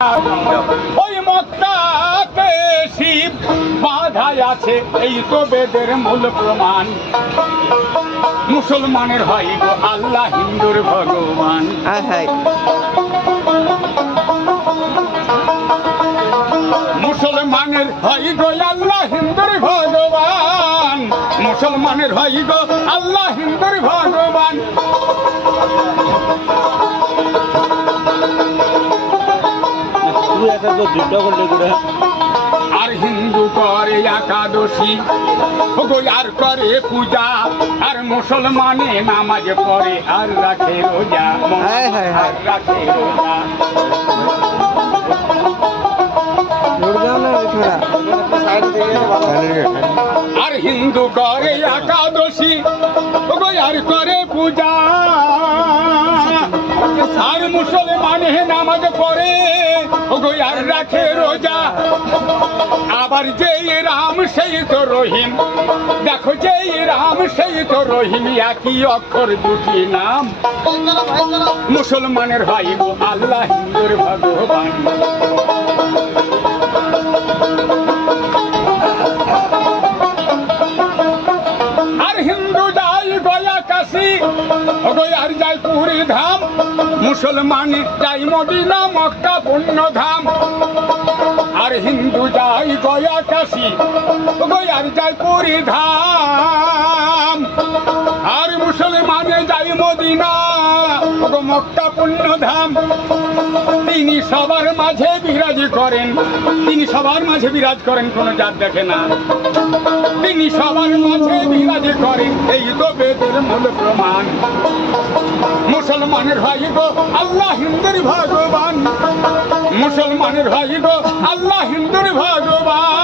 ওই মক্কাতে শিব বাধায় আছে, এই তো বেদের মূল প্রমাণ। মুসলমানের হয় গো আল্লাহ, হিন্দুর ভগবান। মুসলমানের হয় গো আল্লাহ, হিন্দুর ভগবান। মুসলমানের হয় গো আল্লাহ, হিন্দুর ভগবান। আর হিন্দু করে একাদশী, আর করে পূজা, আর মুসলমানে নামাজ পড়ে, আর রাখে রোজা, আর রাখে রোজা। আর হিন্দু করে একাদশী, আর করে পূজা, আর মুসলমানে নামাজ পড়ে, আর রাখে রোজা। আবার যেই রাম সেই তো রহিম, দেখো যেই রাম সেই তো রহিম, একই অক্ষর দুটি নাম। মুসলমানের হয় গো আল্লাহ, হিন্দুর ভগবান। আর হিন্দু যায় গয়া কাশী, আর যায় পুরী ধাম। মুসলমান যাই মদিনা, মক্কা পুণ্য ধাম। আর হিন্দু যাই গয়া কাশী, আর যাই পুরী ধাম। আর মুসলমানে যাই মদিনা, মক্কা পুণ্য ধাম। তিনি সবার মাঝে বিরাজ করেন, তিনি সবার মাঝে বিরাজ করেন, কোনো জাত দেখে না। তিনি সবার মাঝে বিরাজ করেন, এই তো বেদের মূল প্রমাণ। মুসলমানের ভাই গো আল্লাহ, হিন্দুর ভগবান। মুসলমানের ভাই গো আল্লাহ, হিন্দুর ভগবান।